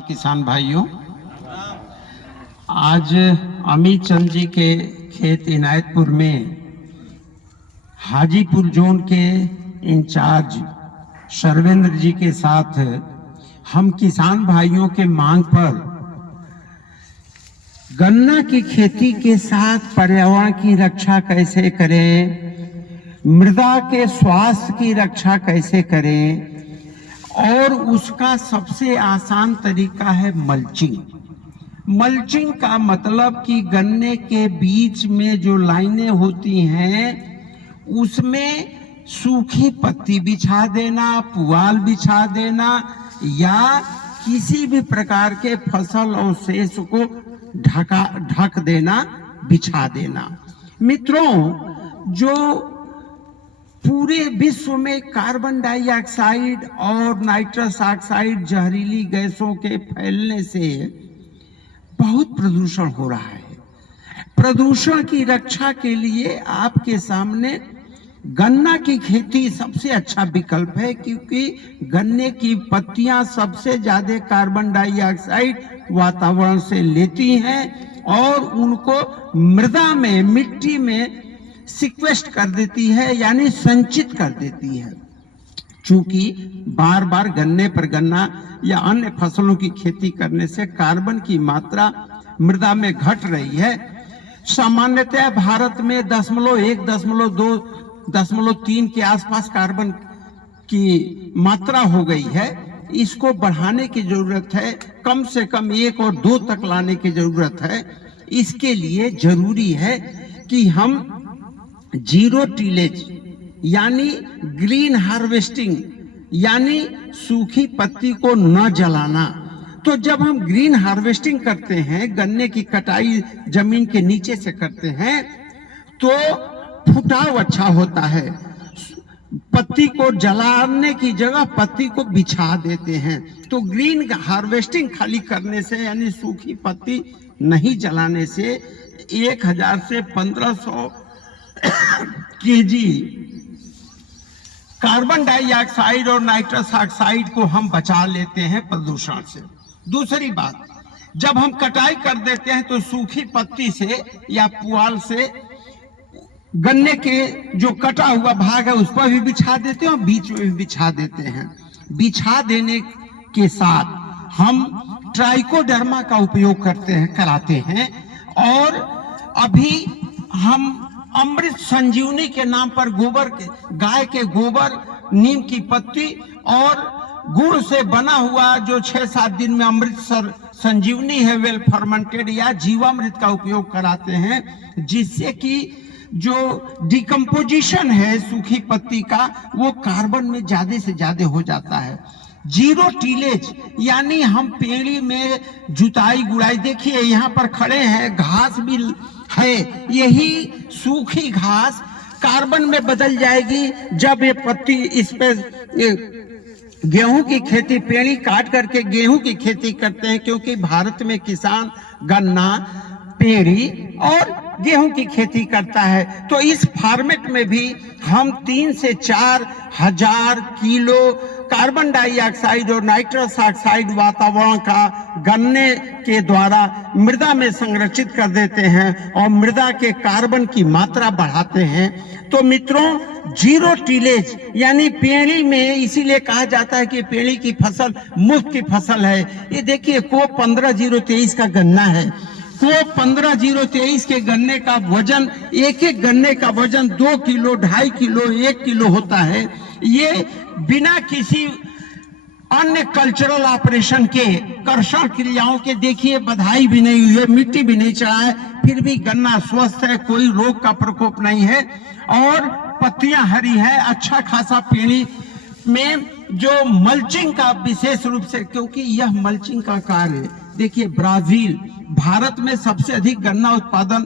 किसान भाइयों, आज अमित चंद जी के खेत इनायतपुर में हाजीपुर जोन के इंचार्ज सर्वेंद्र जी के साथ हम किसान भाइयों के मांग पर गन्ना की खेती के साथ पर्यावरण की रक्षा कैसे करें, मृदा के स्वास्थ्य की रक्षा कैसे करें, और उसका सबसे आसान तरीका है मल्चिंग। मल्चिंग का मतलब कि गन्ने के बीच में जो लाइनें होती हैं उसमें सूखी पत्ती बिछा देना, पुआल बिछा देना या किसी भी प्रकार के फसल और शेष को ढक देना, बिछा देना। मित्रों, जो पूरे विश्व में कार्बन डाइऑक्साइड और नाइट्रस ऑक्साइड जहरीली गैसों के फैलने से बहुत प्रदूषण हो रहा है। प्रदूषण की रक्षा के लिए आपके सामने गन्ना की खेती सबसे अच्छा विकल्प है, क्योंकि गन्ने की पत्तियां सबसे ज्यादा कार्बन डाइऑक्साइड वातावरण से लेती हैं और उनको मृदा में, मिट्टी में सिक्वेस्ट कर देती है, यानी संचित कर देती है। चूंकि बार बार गन्ने पर गन्ना या अन्य फसलों की खेती करने से कार्बन की मात्रा मृदा में घट रही है। सामान्यतः भारत में 0.1, 0.2, 0.3 के आसपास कार्बन की मात्रा हो गई है। इसको बढ़ाने की जरूरत है, कम से कम 1 और 2 तक लाने की जरूरत है। इसके लिए जरूरी है कि हम जीरो टीलेज यानी ग्रीन हार्वेस्टिंग, यानी सूखी पत्ती को न जलाना। तो जब हम ग्रीन हार्वेस्टिंग करते हैं, गन्ने की कटाई जमीन के नीचे से करते हैं, तो फुटाव अच्छा होता है। पत्ती को जलाने की जगह पत्ती को बिछा देते हैं। तो ग्रीन हार्वेस्टिंग खाली करने से, यानी सूखी पत्ती नहीं जलाने से 1000 से 1500 केजी कार्बन डाइऑक्साइड और नाइट्रस ऑक्साइड को हम बचा लेते हैं प्रदूषण से। दूसरी बात, जब हम कटाई कर देते हैं तो सूखी पत्ती से या पुआल से गन्ने के जो कटा हुआ भाग है उस पर भी बिछा देते हैं और बीच में भी बिछा देते हैं। बिछा देने के साथ हम ट्राइकोडर्मा का उपयोग कराते हैं, और अभी हम अमृत संजीवनी के नाम पर गाय के गोबर, नीम की पत्ती और गुड़ से बना हुआ जो 6-7 दिन में अमृत संजीवनी है, वेल फर्मेंटेड या जीवामृत का उपयोग कराते हैं, जिससे कि जो डिकम्पोजिशन है सूखी पत्ती का वो कार्बन में ज्यादा से ज्यादा हो जाता है। जीरो टीलेज यानी हम पेड़ी में जुताई गुड़ाई, देखिए यहाँ पर खड़े हैं, घास भी है, यही सूखी घास कार्बन में बदल जाएगी जब ये पत्ती, इस पे गेहूं की खेती, पेड़ी काट करके गेहूं की खेती करते हैं, क्योंकि भारत में किसान गन्ना, पेड़ी और गेहूं की खेती करता है। तो इस फॉर्मेट में भी हम 3 से 4 हजार किलो कार्बन डाइऑक्साइड और नाइट्रस ऑक्साइड वातावरण का गन्ने के द्वारा मृदा में संरक्षित कर देते हैं और मृदा के कार्बन की मात्रा बढ़ाते हैं। तो मित्रों, जीरो टीलेज यानी पेड़ी में, इसीलिए कहा जाता है कि पेड़ी की फसल मुफ्त की फसल है। ये देखिए कोप 15-023 का गन्ना है। कोप 15-023 के गन्ने का वजन, एक गन्ने का वजन 2 किलो, 2.5 किलो, 1 किलो होता है। ये बिना किसी अन्य कल्चरल ऑपरेशन के, कर्षण क्रियाओं के, देखिए बधाई भी नहीं हुई है, मिट्टी भी नहीं चढ़ा है, फिर भी गन्ना स्वस्थ है, कोई रोग का प्रकोप नहीं है और पत्तियां हरी है। अच्छा खासा पेड़ी में जो मल्चिंग का विशेष रूप से, क्योंकि यह मल्चिंग का कार्य, देखिए ब्राजील, भारत में सबसे अधिक गन्ना उत्पादन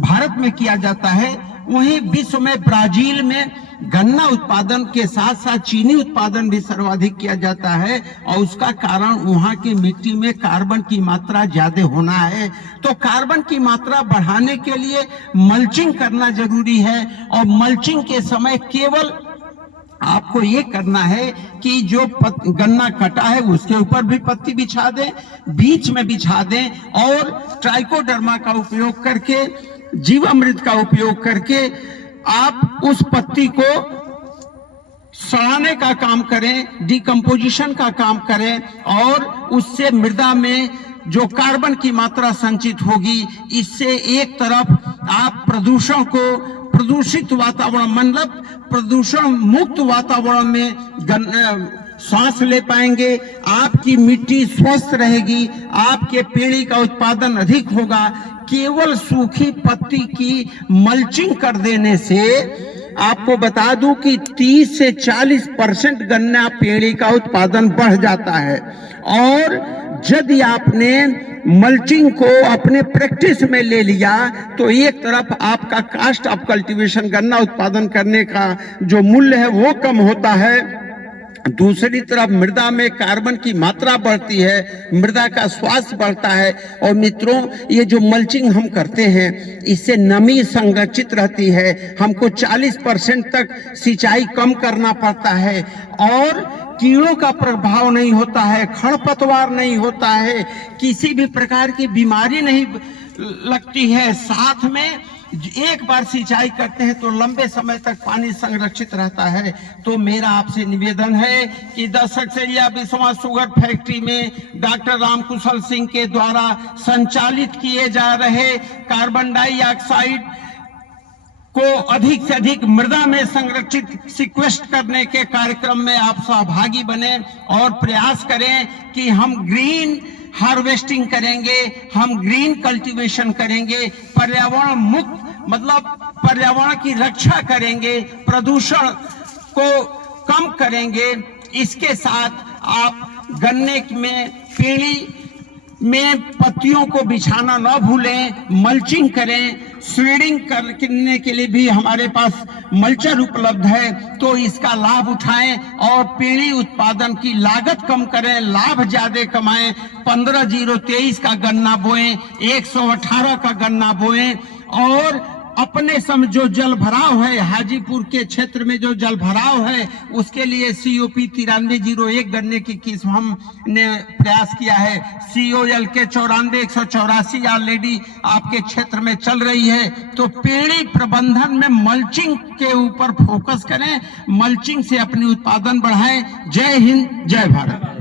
भारत में किया जाता है, वहीं विश्व में ब्राजील में गन्ना उत्पादन के साथ साथ चीनी उत्पादन भी सर्वाधिक किया जाता है, और उसका कारण वहां की मिट्टी में कार्बन की मात्रा ज्यादा होना है। तो कार्बन की मात्रा बढ़ाने के लिए मल्चिंग करना जरूरी है, और मल्चिंग के समय केवल आपको ये करना है कि जो गन्ना कटा है उसके ऊपर भी पत्ती बिछा दें, बीच में बिछा दें, और ट्राइकोडर्मा का उपयोग करके, जीवामृत का उपयोग करके आप उस पत्ती को सड़ाने का काम करें, डिकम्पोजिशन का काम करें, और उससे मृदा में जो कार्बन की मात्रा संचित होगी, इससे एक तरफ आप प्रदूषण को, प्रदूषित वातावरण मतलब प्रदूषण मुक्त वातावरण में सांस ले पाएंगे, आपकी मिट्टी स्वस्थ रहेगी, आपके पेड़ी का उत्पादन अधिक होगा। केवल सूखी पत्ती की मल्चिंग कर देने से आपको बता दूं कि 30 से 40% गन्ना पेड़ी का उत्पादन बढ़ जाता है। और यदि आपने मल्चिंग को अपने प्रैक्टिस में ले लिया तो एक तरफ आपका कास्ट ऑफ कल्टीवेशन, गन्ना उत्पादन करने का जो मूल्य है वो कम होता है, दूसरी तरफ मृदा में कार्बन की मात्रा बढ़ती है, मृदा का स्वास्थ्य बढ़ता है। और मित्रों, ये जो मल्चिंग हम करते हैं इससे नमी संरक्षित रहती है, हमको 40% तक सिंचाई कम करना पड़ता है, और कीड़ों का प्रभाव नहीं होता है, खरपतवार नहीं होता है, किसी भी प्रकार की बीमारी नहीं लगती है। साथ में एक बार सिंचाई करते हैं तो लंबे समय तक पानी संरक्षित रहता है। तो मेरा आपसे निवेदन है कि दशकसेरिया विश्वास शुगर फैक्ट्री में डॉक्टर रामकुशल सिंह के द्वारा संचालित किए जा रहे कार्बन डाइऑक्साइड को अधिक से अधिक मृदा में संरक्षित सिक्वेस्ट करने के कार्यक्रम में आप सहभागी बने और प्रयास करें कि हम ग्रीन हार्वेस्टिंग करेंगे, हम ग्रीन कल्टीवेशन करेंगे, पर्यावरण मुक्त मतलब पर्यावरण की रक्षा करेंगे, प्रदूषण को कम करेंगे। इसके साथ आप गन्ने में पेड़ी में पत्तियों को बिछाना न भूलें, मल्चिंग करें, सीडिंग करने के लिए भी हमारे पास मल्चर उपलब्ध है, तो इसका लाभ उठाएं और पेड़ी उत्पादन की लागत कम करें, लाभ ज्यादा कमाएं। 15-0-23 का गन्ना बोएं, 118 का गन्ना बोएं, और अपने समय जो जल भराव है, हाजीपुर के क्षेत्र में जो जल भराव है, उसके लिए COP 9301 गन्ने की किस्म हमने प्रयास किया है। COL के 94-184 ऑलरेडी आपके क्षेत्र में चल रही है। तो पेड़ी प्रबंधन में मल्चिंग के ऊपर फोकस करें, मल्चिंग से अपनी उत्पादन बढ़ाएं। जय हिंद, जय भारत।